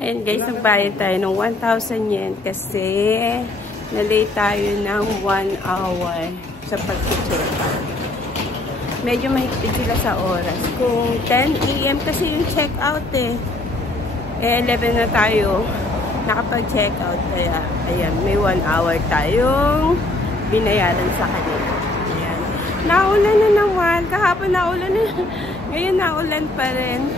Ayan guys, nagbayad tayo ng 1,000 yen kasi na-late tayo ng 1 hour sa pag-check out. Medyo mahigpit sila sa oras. Kung 10 AM kasi yung check out eh. 11 na tayo nakapag-check out. Kaya, ayan, may 1 hour tayong binayaran sa kanila. Ayan. Naulan na naman. Kahapon naulan na. Ngayon naulan pa rin.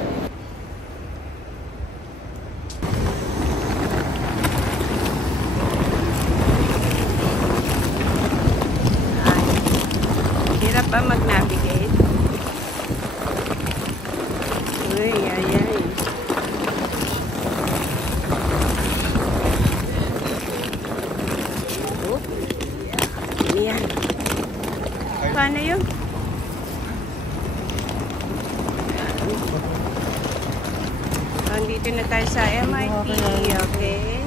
Hirap pa mag-navigate. Uy, ay, ay. Oh, yeah. Yan. Paano yun? Andito na tayo sa MRT. Okay.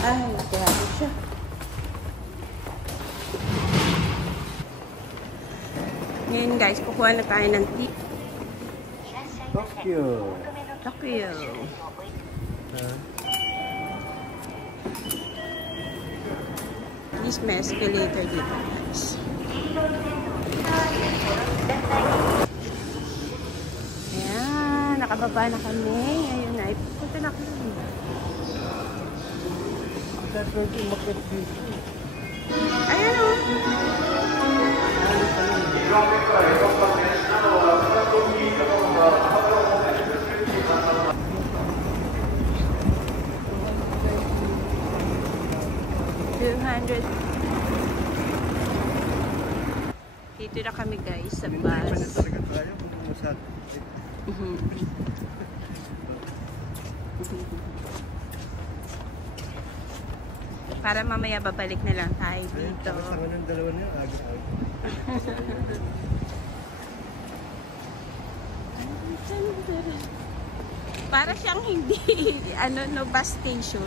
Ay, grabe siya. Ngayon guys, kukuha na tayo ng tip. Tokyo. Tokyo. Please, may escalator dito guys. Ayan, nakababa na kami. Ngayon na, ipupunta na kami. Ayan o. Dito na kami guys sa bus. Para mamaya babalik na lang tayo dito. Para siyang hindi ano no bus station.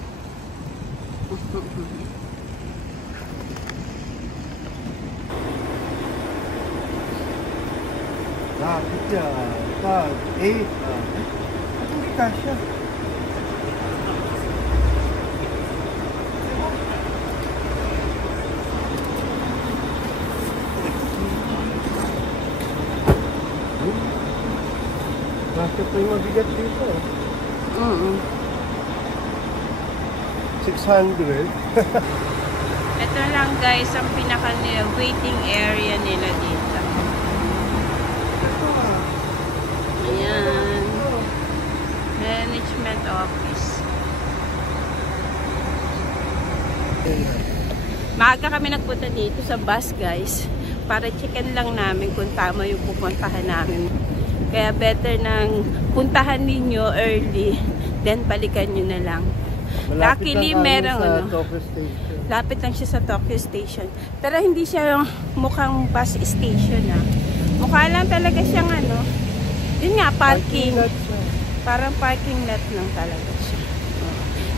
Kaya, hindi kasya. Bakit po yung mabigat dito? 600. Ito lang guys ang waiting area nila dito. Ayan. Management office. Maaga kami nagpunta dito sa bus guys. Para checkin lang namin kung tama yung pupuntahan namin. Kaya better nang puntahan ninyo early, then balikan nyo na lang. Luckily, meron ano. Lapit lang siya sa Tokyo Station. Pero hindi siya mukhang bus station ah. Mukha lang talaga siyang ano. Yun nga, parking. Parang parking lot lang talaga siya.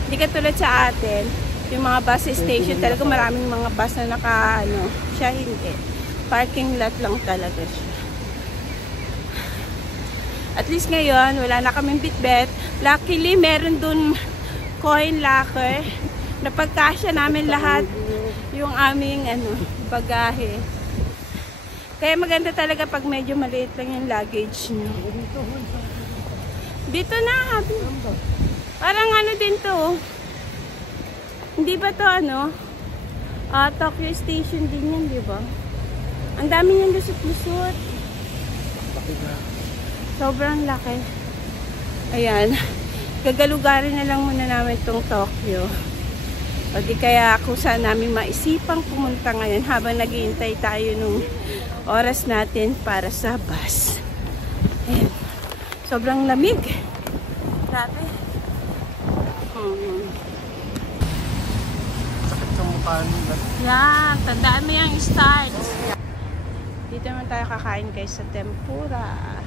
Hindi katulad sa atin, yung mga bus station, talaga maraming mga bus na naka ano. Siya hindi. Parking lot lang talaga siya. At least ngayon, wala na kaming bitbit. Luckily, meron dun coin locker. Napagkasya namin lahat yung aming ano, bagahe. Kaya maganda talaga pag medyo maliit lang yung luggage nyo. Dito na. Parang ano din to. Hindi ba to ano? Tokyo Station din yan, di ba? Ang dami niyang lusot-lusot. Sobrang laki. Ayan. Gagalugarin na lang muna namin itong Tokyo. O di kaya kung saan namin maisipang pumunta ngayon habang naghihintay tayo nung oras natin para sa bus. Ayan. Sobrang lamig. Grabe. Sakit sa mukha nila. Yan. Tandaan mo yung start. Dito naman tayo kakain guys sa tempura.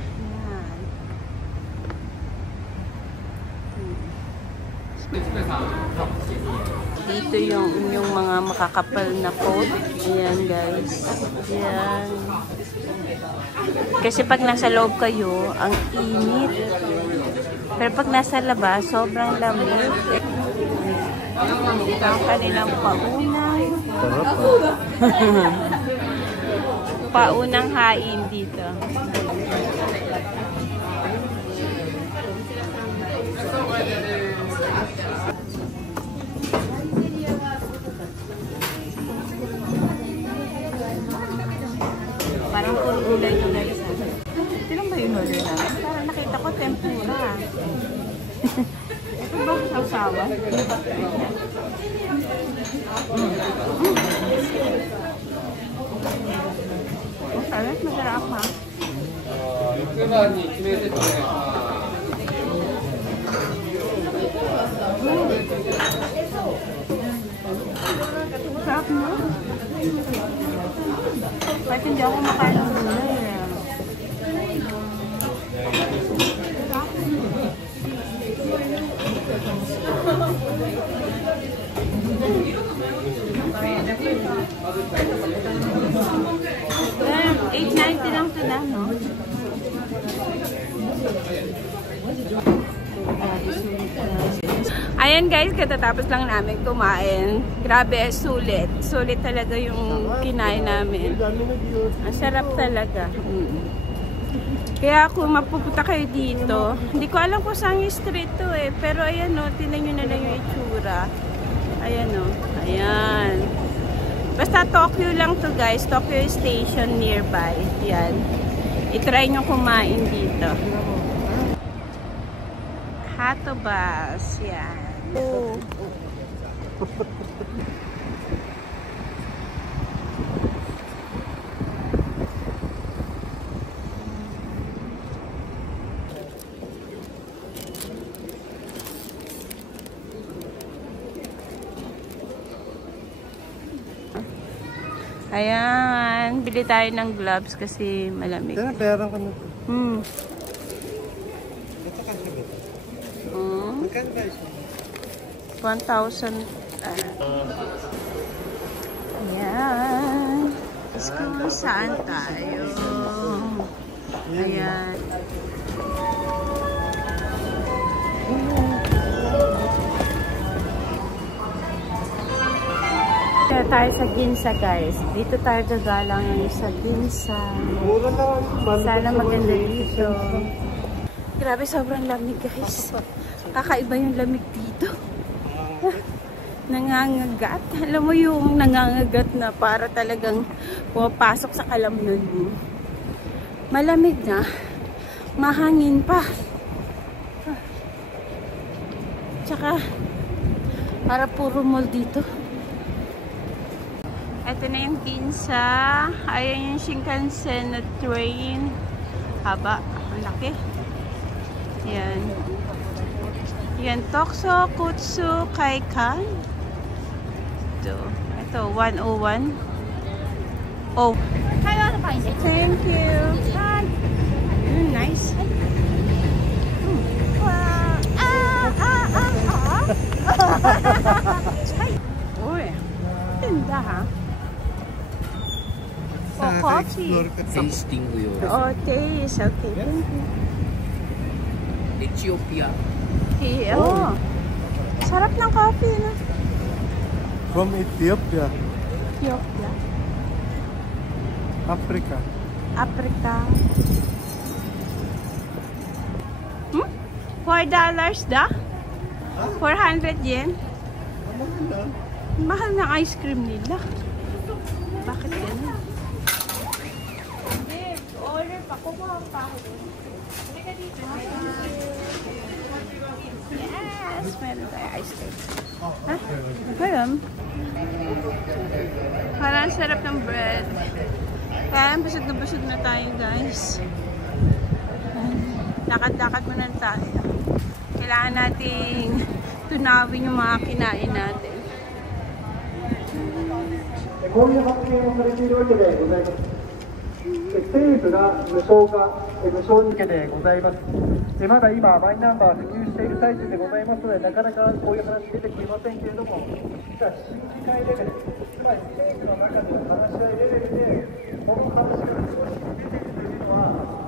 Dito yung mga makakapal na coat. Ayan guys. Ayan. Kasi pag nasa loob kayo, ang init. Pero pag nasa labas, sobrang lamig. Ito ang kanilang paunang. Paunang hain dito. Parang puro gulay ito guys. Sino ba yung order namin? Parang nakita ko tempura. Ito ba sausawa? Ang sarap, masarap ha. Sarap mo? Kahit hindi ako makain ng gulay eh. $8.90 lang ito na, no? Ayan guys, katatapos lang namin kumain. Grabe, sulit. Sulit talaga yung kinain namin. Ang sarap talaga. Kaya kung mapupunta kayo dito, hindi ko alam kung saan yung street to eh. Pero ayan o, tingnan nyo na lang yung itsura. Ayan o, ayan. Basta Tokyo lang to guys. Tokyo Station nearby. Yan. I-try nyo kumain dito. Hatobus. Yan. Oh. Ayan, bili tayo ng gloves kasi malamig. Kaya pera ka na. Ito kasi ba? Magkano ba isa? 1,000. Ayan. Let's go, saan tayo? Ayan. Kaya tayo sa Ginza guys. Dito tayo gagalang sa Ginza. Mura lang. Sana maganda dito. Grabe, sobrang lamig guys. Kakaiba yung lamig dito. Nangangagat. Alam mo yung nangangagat na para talagang pumapasok sa kalamnan mo. Malamig na. Mahangin pa. Tsaka para puro mall dito. Ito na yung Ginza. Ayan yung Shinkansen na train. Haba. Ang laki. Yan. Yan. Tokso, Kutsu, Kaikan. Ito. 101. Oh. Thank you. Nice. Uy. Tinda ha. Oh, coffee. Tasting yun. Oh, taste. Okay. Thank you. Ethiopia. Oh. Sarap ng coffee, no? From Ethiopia. Ethiopia. Africa. Africa. $4 da? 400 yen? Mahal ng ice cream nila. Bakit ganun? Order pa. Kumuha pa ako dun. Yes! Meron tayo ice cream. Ha? Meron? Parang ang sarap ng bread. Kaya busog na tayo guys. Lakad-lakad muna tayo. Kailangan nating tunawin yung mga kinain natin. こういう発言をされているわけでございます。政府が無償に向けでございます。まだ今マイナンバー普及している最中でございますので、なかなかこういう話出てきませんけれども、実は審議会レベル、つまり政府の中での話し合いレベルでこの話が少し出ているというのは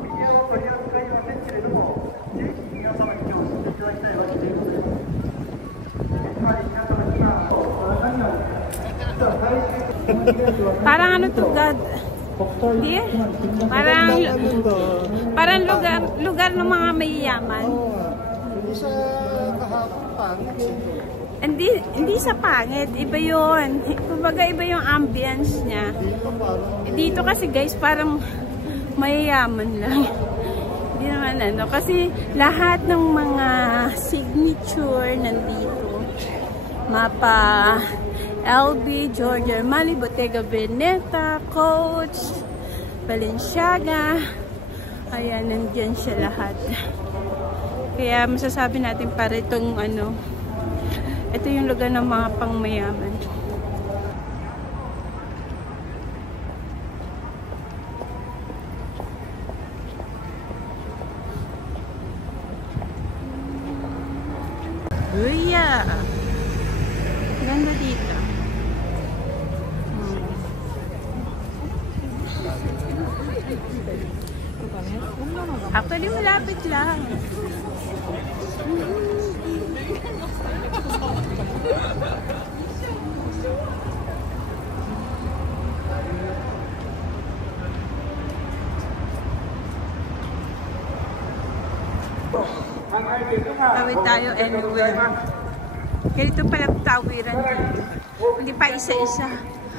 Parang ano to, God? Hindi. Parang lugar ng mga mayayaman. Hindi sa kahapon pangit. Hindi sa pangit. Iba yun. Kumbaga iba yung ambience niya. Dito kasi guys, parang mayayaman lang. Hindi naman ano. Kasi lahat ng mga signature nandito. Mapa, LB, Giorgio Armani, Bottega Veneta, Coach, Balenciaga. Ayan, nandiyan siya lahat. Kaya masasabi natin para itong ano, ito yung lugar ng mga pangmayaman. Uya! Ganda dito. Actually, malapit lang. Tawid tayo anywhere. Ganito pala tawiran. Hindi pa isa-isa.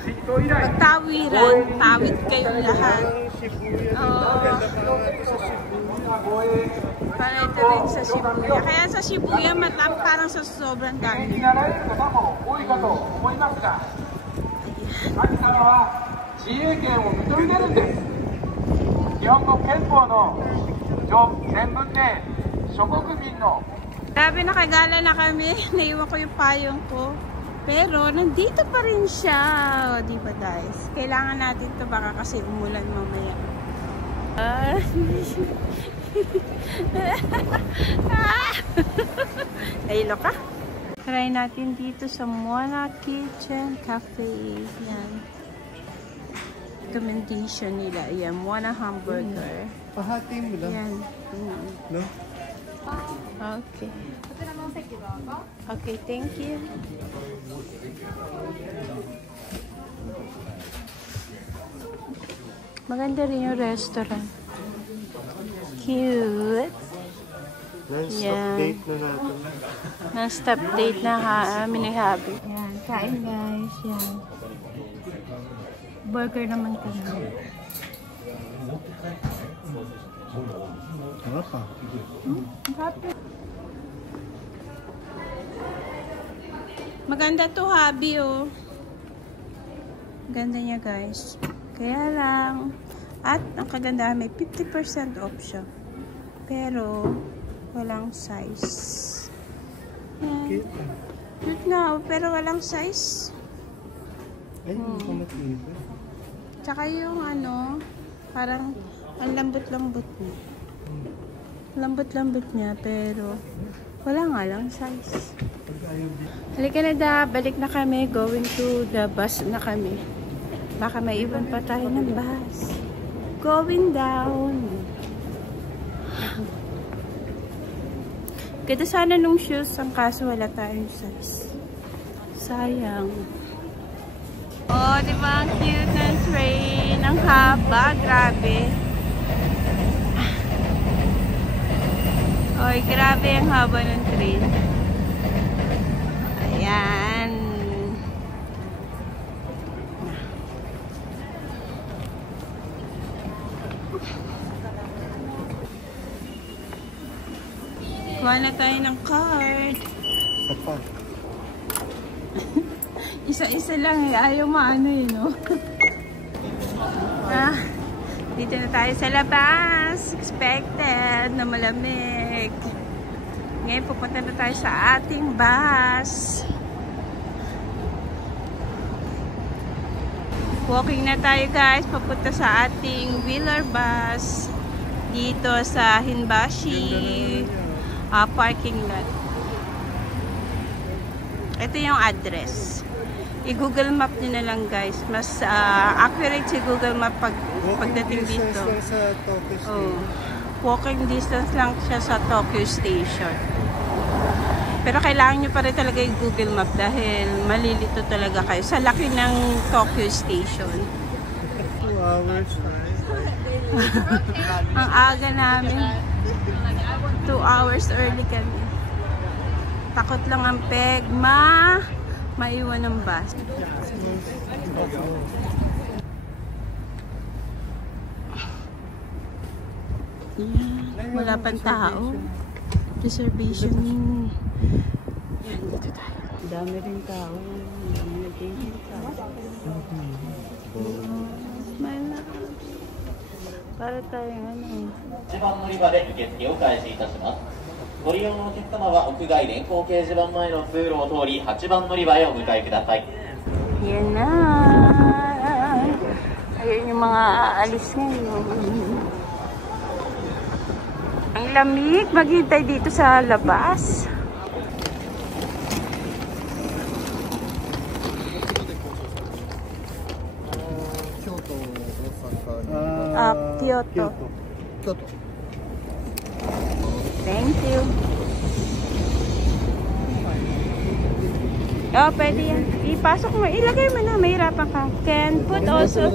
Pag tawiran, tawid kayo lahat. Para ito rin sa Shibuya. Kaya sa Shibuya, parang sa sobrang dami. Grabe, nakagala na kami. Naiwan ko yung payong ko. Pero, nandito pa rin siya. O, diba guys? Kailangan natin to baka kasi umulan mamaya. Nahilo ka? Try natin dito sa Moana Kitchen Cafe. Yan. Recommendation nila. Yan, Moana Hamburger. Pahating mo lang. Yan. No? Okay. Okay, thank you. Maganda rin yung restaurant. Cute. Non-stop date na natin. Non-stop date na mini-hobby. Yan, kain guys. Yan. Burger naman kami. Apa? Maganda to, hobby, oh. Ganda niya, guys. Kaya lang. At ang kagandahan, may 50% off siya. Pero, walang size. Yan. Cute nga, pero walang size. Ay, hindi ko matibay. Tsaka yung ano, parang ang lambot-lambot niya. Lambot-lambot niya, pero wala nga lang size. Halika na da, balik na kami. Going to the bus na kami. Baka may iwan pa tayo ng bus. Going down. Ganda sana nung shoes, ang kaso wala tayong size. Sayang. Oh, di ba ang cute ng train? Ang haba, grabe. Oy, grabe ang haba ng train. Ayan. Kuha na tayo ng card. Apa? Isa-isa lang eh. Ayaw maano eh, no? Dito na tayo sa labas. Expected na malamig. Ngayon pupunta na tayo sa ating bus. Walking na tayo guys. Papunta sa ating wheeler bus. Dito sa Hinbashi parking lot. Ito yung address. I-Google Map nyo na lang guys. Mas accurate si Google Map pagdating dito. Sa Tokyo Station. Walking distance lang siya sa Tokyo Station. Pero kailangan nyo pa rin talaga yung Google Map dahil malilito talaga kayo sa laki ng Tokyo Station. 2 hours. Ang aga namin. 2 hours early kami. Takot lang ang peg. Maiwan ng bus. Yeah, wala pang tao. Reservation. Yan, dito tayo. Dami rin tao. Dami naging tao. Para tayong ano. 1番乗り場で受付を開始いたします。ご利用のお客様は屋外電光掲示板前の通路を通り8番乗り場へお向かいください。 Yan na. Ayun yung mga aalis ngayon. Ang lamig. Maghintay dito sa labas. Kyoto. Thank you. Oh, pwede yan. Ipasok mo. Ilagay mo na. Mahirapan ka. Can put also.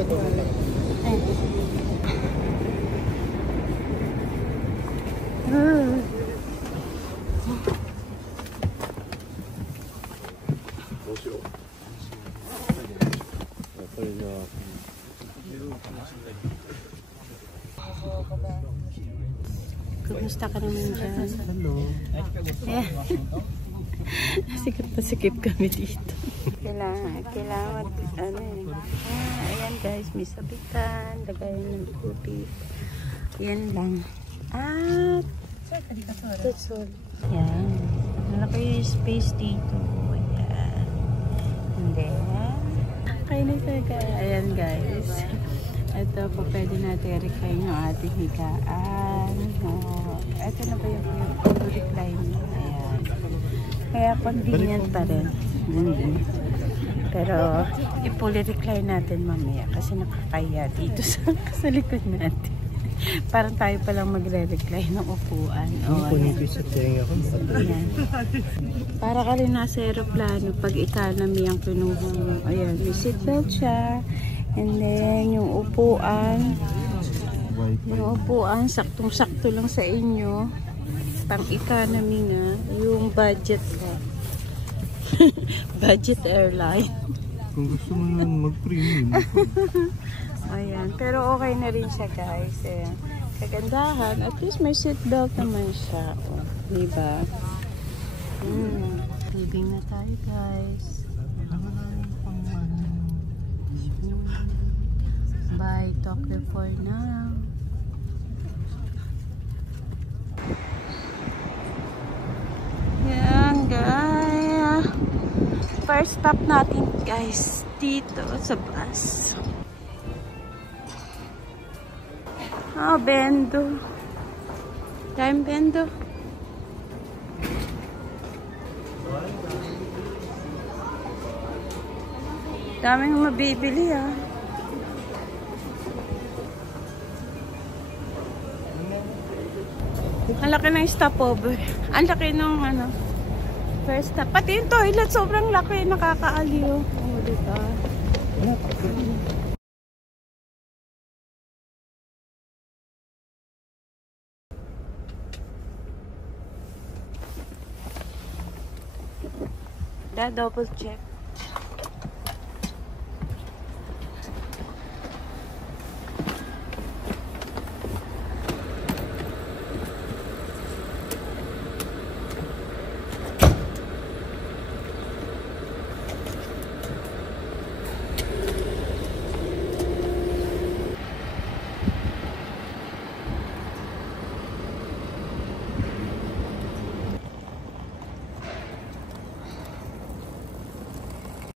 Kumusta ka naman dyan? Hello. Yeah. Sikip na sikip kami dito. Kailangan, ano eh. Ayan guys, may sabitan, lagayan ng tubig. Yan lang. That's all. Yan. Malaki yung space dito. Ayan. And then, kayo na talaga. Ayan guys. Ito po, pwede natin recline yung ating higaan. Ito na ba yung recline? Ayan. Kaya convenient pa rin. Pero, i-fully recline natin mamaya kasi nakakaya dito sa likod natin. Parang tayo palang magre-recline ng upuan. Punipis sa tenga ko. Ayan. Para ka rin nasa aeroplano pag economy ang kinuha mo. Ayan, may seatbelt siya. And then, yung upuan, saktong-sakto lang sa inyo. Pang-economy nga. Yung budget ko. Budget airline. Kung gusto mo naman mag-premium. Ayan. Pero okay na rin siya, guys. Ayan. Kagandahan. At least may seatbelt naman siya. O, diba? Leaving na tayo, guys. Bye, Tokyo for now. Yan, guys. First stop natin, guys, dito sa bus. Bendo. Time bendo. Daming mabibili, Ang laki ng stopover. Ang laki ng first stop. Pati yung toilet, sobrang laki. Nakakaaliw. Oo, diba? Double check.